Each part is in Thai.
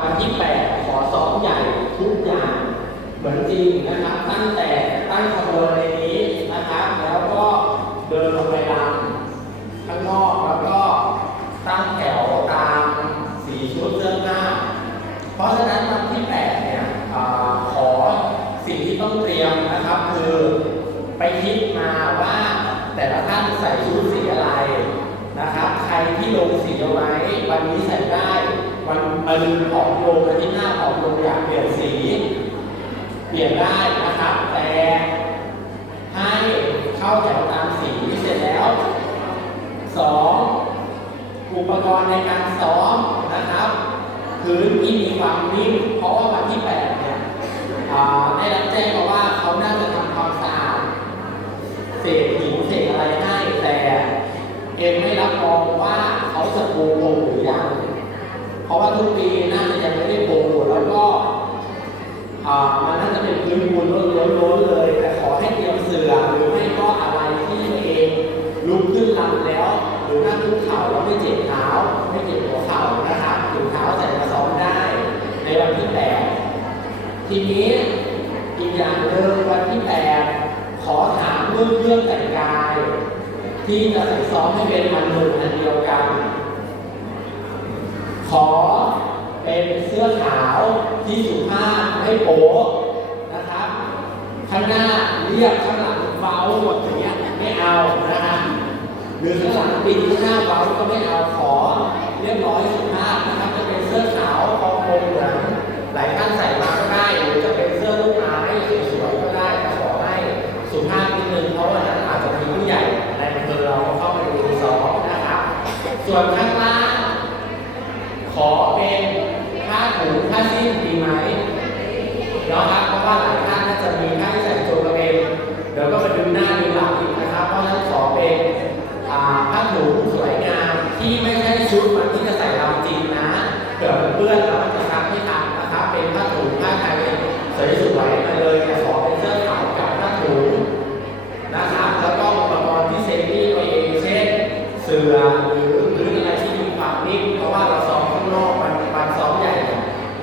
วันที่8ขอซ้อมใหญ่ทุกอย่างเหมือนจริงนะครับ ตั้งแต่ตั้งขบวนในนี้นะครับ แล้วก็เดินลงไปรำข้างนอกแล้วก็ตั้งแถวตามสีชุดเสื้อผ้าเพราะฉะนั้นวันที่8เนี่ยอขอสิ่งที่ต้องเตรียมนะครับ คือไปคิดมาว่าแต่ละท่านใส่ชุดสีอะไรนะครับ ใครที่ลงสีเอาไว้วันนี้ใส่ได้ วัน มะรืนของโยมอาทิตย์หน้าของโยมอยากเปลี่ยนสี เปลี่ยนได้นะครับแต่ให้เข้าแถวตามสีเสร็จแล้วสองอุปกรณ์ในการซ้อมนะครับพื้นที่มีความนิ่มเพราะว่าวันที่8เนี่ยได้รับแจ้งมาว่าเขาน่าจะทำความสะอาดเศษหินเศษอะไรให้แต่เอ็มไม่รับรองว่าเขาจะปูพรมหรือยัง เพ ราะว่าทุกปีน่าจะยังไม่ได้โปูแล้วก็อ่ามันน่าจะเป็นพื้นปูนล้วนๆเลย แต่ขอให้เตรียมเสื่อหรือไม่ก็อะไรที่เองลุกขึ้นลำแล้ว หรือนั่งคุกเข่าแล้วไม่เจ็บเท้าไม่เจ็บหัวเข่านะครับถึงเท้าใส่กระสอบได้ ในวันที่แปดทีนี้อีกอย่างหนึ่งวันที่แปดขอถามเรื่องเครื่องแต่งกาย ที่จะใส่ซ้อมให้เป็นมันหนึ่งอันเดียวกัน ขอเป็นเสื้อขาวที่สุภาพไม่โป๊นะครับ ข้างหน้าเรียบข้างหลังเว้าหมดอย่างเงี้ยไม่เอานะครับหรือข้างหลังปิดข้างหน้าเว้าก็ไม่เอาขอเรียบร้อยสุภาพนะครับจะเป็นเสื้อขาวคอโปงเหลืองหลายท่านใส่มาก็ได้หรือจะเป็นเสื้อลูกไม้สวยๆก็ได้แต่ขอให้สุภาพนิดนึงเพราะว่านั้นอาจจะมีผู้ใหญ่ในอำเภอเราเข้ามาดูซ้อมนะครับส่วนท่า ขอเป็นค่าถุงค่าสิ้นดีไหมเนาะครับเพราะว่าหลายท่านน่าจะมีค่าใช้จ่ายโจงกระเบนเดี๋ยวก็มาดูหน้าดูหลังอีกนะครับ เพราะฉะนั้นขอเป็นอ่าผ้าถุงสวยงามที่ไม่ใช่ชุดมันที่จะใส่ราจริงนะเกิดเปื้อนแล้วมันจะ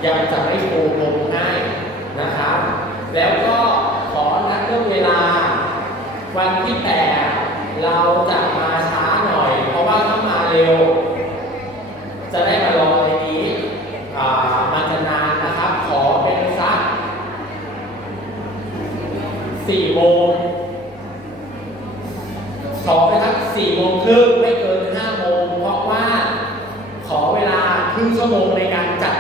ยังจะไม่ปูพรมง่ายนะครับ แล้วก็ขอนัดเรื่องเวลา วันที่แปดเราจะมาช้าหน่อย เพราะว่าถ้ามาเร็ว จะได้มารอในนี้อามันจะนานนะครับ ขอเป็นสักสี่โมงขอไปทักสี่โมงครึ่งไม่เกินห้าโมงเพราะว่าขอเวลาครึ่งชั่วโมงในการจัด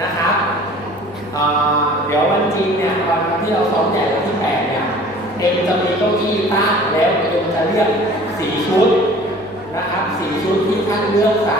นะครับเดี๋ยววันจริงเนี่ยวันที่เราซ้อมใหญ่วันที่แปดเนี่ยเอ็มจะมีเก้าอี้ตั้งแล้วเอ็มจะเลือกสีชุดนะครับสีชุดที่ท่านเลือกใส่